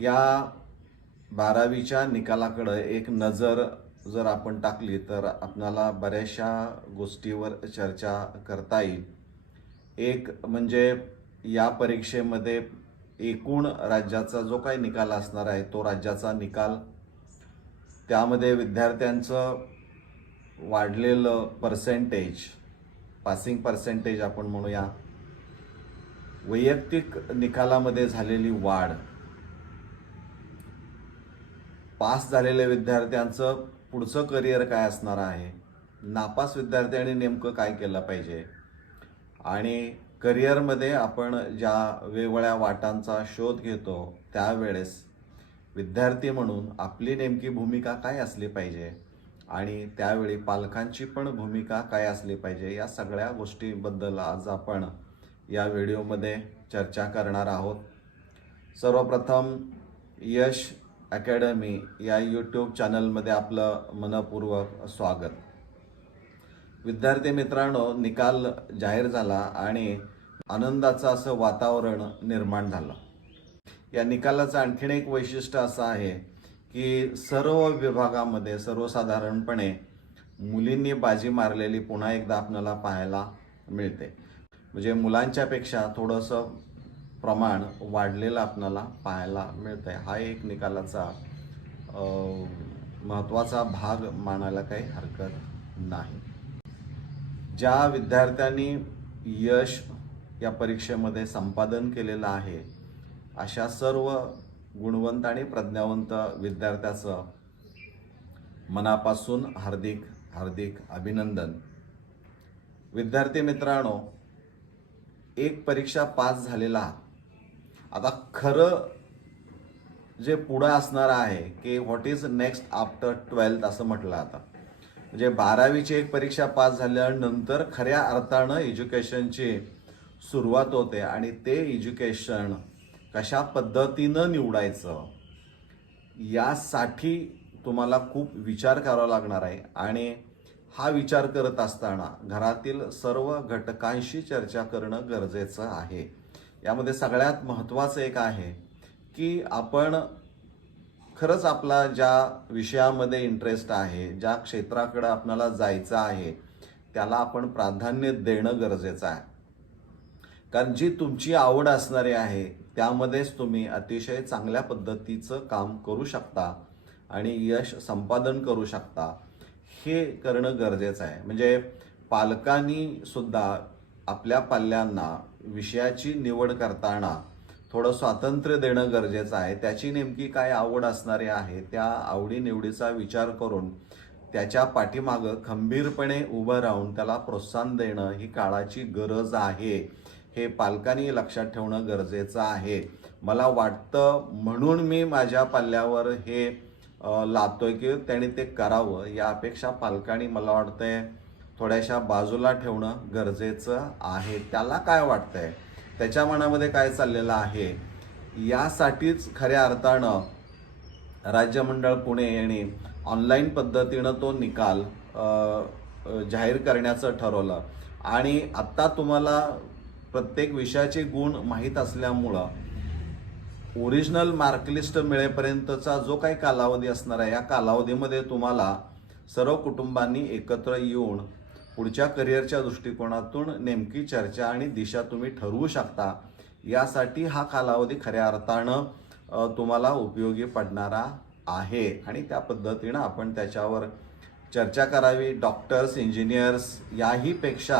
या बारावीच्या निकालाकडं एक नजर जर आपण टाकली तर आपणाला बऱ्याचशा गोष्टीवर चर्चा करता येईल. एक म्हणजे या परीक्षेमध्ये एकूण राज्याचा जो काही निकाल असणार आहे तो राज्याचा निकाल त्यामध्ये विद्यार्थ्यांचं वाढलेलं पर्सेंटेज पासिंग पर्सेंटेज आपण म्हणूया वैयक्तिक निकालामध्ये झालेली वाढ पास झालेल्या विद्यार्थ्यांचं पुढचं करिअर काय असणार आहे? नापास विद्यार्थ्यांनी नेमकं काय केलं पाहिजे? आणि करिअरमध्ये आपण ज्या वेगवेगळ्या वाटांचा शोध घेतो त्यावेळेस विद्यार्थी म्हणून आपली नेमकी भूमिका काय असली पाहिजे? आणि त्यावेळी पालकांची पण भूमिका काय असली पाहिजे? या सगळ्या गोष्टीबद्दल आज आपण या व्हिडिओमध्ये चर्चा करणार आहोत. सर्वप्रथम यश अकॅडमी या यूट्यूब चॅनलमध्ये आपलं मनपूर्वक स्वागत. विद्यार्थी मित्रांनो निकाल जाहीर झाला आणि आनंदाचं असं वातावरण निर्माण झालं. या निकालाचं आणखीन एक वैशिष्ट्य असं आहे की सर्व विभागामध्ये सर्वसाधारणपणे मुलींनी बाजी मारलेली पुन्हा एकदा आपल्याला पाहायला मिळते. म्हणजे मुलांच्यापेक्षा थोडंसं प्रमाण वाढलेलं आपणाला पाहायला मिळतं आहे हा एक निकालाचा महत्त्वाचा भाग मानायला काही हरकत नाही. ज्या विद्यार्थ्यांनी यश या परीक्षेमध्ये संपादन केलेलं आहे अशा सर्व गुणवंत आणि प्रज्ञावंत विद्यार्थ्याचं मनापासून हार्दिक हार्दिक अभिनंदन. विद्यार्थी मित्रांनो एक परीक्षा पास झालेला आता खरं जे पुढं असणार आहे की what is next after twelfth असं म्हटलं आता. म्हणजे बारावीची एक परीक्षा पास झाल्यानंतर खऱ्या अर्थानं एज्युकेशनची सुरुवात होते आणि ते एज्युकेशन कशा पद्धतीनं निवडायचं यासाठी तुम्हाला खूप विचार करावा लागणार आहे. आणि हा विचार करत असताना घरातील सर्व घटकांशी चर्चा करणं गरजेचं आहे. यामध्ये सगळ्यात महत्त्वाचं एक आहे की आपण खरंच आपला ज्या विषयामध्ये इंटरेस्ट आहे ज्या क्षेत्राकडे आपणाला जायचं आहे त्याला आपण प्राधान्य देणं गरजेचं आहे. कारण जी तुमची आवड असणारी आहे त्यामध्येच तुम्ही अतिशय चांगल्या पद्धतीचं काम करू शकता आणि यश संपादन करू शकता हे करणं गरजेचं आहे. म्हणजे पालकांनी सुद्धा आपल्या पाल्यांना विषयाची निवड करताना थोडं स्वातंत्र्य देणं गरजेचं आहे. त्याची नेमकी काय आवड असणारी आहे त्या आवडीनिवडीचा विचार करून त्याच्या पाठीमागं खंबीरपणे उभं राहून त्याला प्रोत्साहन देणं ही काळाची गरज आहे. हे पालकांनी लक्षात ठेवणं गरजेचं आहे. मला वाटतं म्हणून मी माझ्या पाल्यावर हे अ, लादतोय की त्याने ते करावं या अपेक्षा पालकांनी मला वाटतंय थोड्याशा बाजूला ठेवणं गरजेचं आहे. त्याला काय वाटतंय? त्याच्या मनामध्ये काय चाललेलं आहे? यासाठीच खऱ्या अर्थानं राज्यमंडळ पुणे यांनी ऑनलाईन पद्धतीनं तो निकाल जाहीर करण्याचं ठरवलं. आणि आत्ता तुम्हाला प्रत्येक विषयाचे गुण माहीत असल्यामुळं ओरिजिनल मार्कलिस्ट मिळेपर्यंतचा जो काही कालावधी असणार आहे या कालावधीमध्ये तुम्हाला सर्व कुटुंबांनी एकत्र येऊन पुढच्या करिअरच्या दृष्टिकोनातून नेमकी चर्चा आणि दिशा तुम्ही ठरवू शकता. यासाठी हा कालावधी खऱ्या अर्थानं तुम्हाला उपयोगी पडणारा आहे. आणि त्या पद्धतीनं आपण त्याच्यावर चर्चा करावी. डॉक्टर्स इंजिनियर्स याहीपेक्षा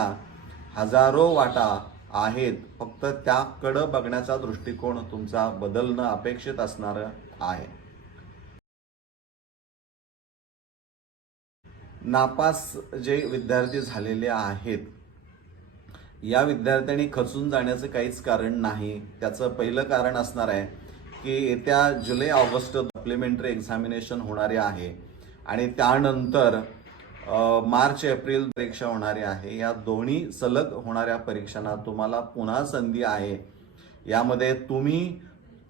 हजारो वाटा आहेत. फक्त त्याकडं बघण्याचा दृष्टिकोन तुमचा बदलणं अपेक्षित असणारं आहे. नापास जे विद्यार्थी झालेले आहेत या विद्यार्थ्यांनी खचून जाण्याचं काहीच कारण नाही. त्याचं पहिलं कारण असणार आहे की येत्या जुलै ऑगस्ट सप्लिमेंटरी एक्झामिनेशन होणारे आहे आणि त्यानंतर मार्च एप्रिल परीक्षा होणारी आहे. या दोन्ही सलग होणाऱ्या परीक्षांना तुम्हाला पुन्हा संधी आहे. यामध्ये तुम्ही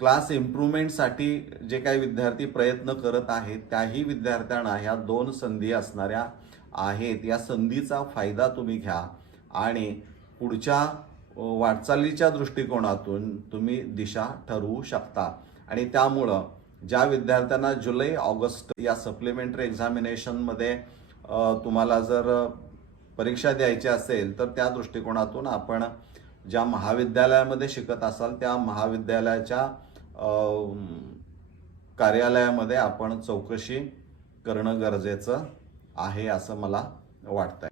क्लास इम्प्रूव्हमेंटसाठी जे काही विद्यार्थी प्रयत्न करत आहेत त्याही विद्यार्थ्यांना ह्या दोन संधी असणाऱ्या आहेत. या संधीचा फायदा तुम्ही घ्या आणि पुढच्या वाटचालीच्या दृष्टिकोनातून तुम्ही दिशा ठरवू शकता. आणि त्यामुळं ज्या विद्यार्थ्यांना जुलै ऑगस्ट या सप्लिमेंटरी एक्झामिनेशनमध्ये तुम्हाला जर परीक्षा द्यायची असेल तर त्या दृष्टिकोनातून आपण ज्या महाविद्यालयामध्ये शिकत असाल त्या महाविद्यालयाच्या कार्यालयामध्ये आपण चौकशी करणं गरजेचं आहे असं मला वाटतं आहे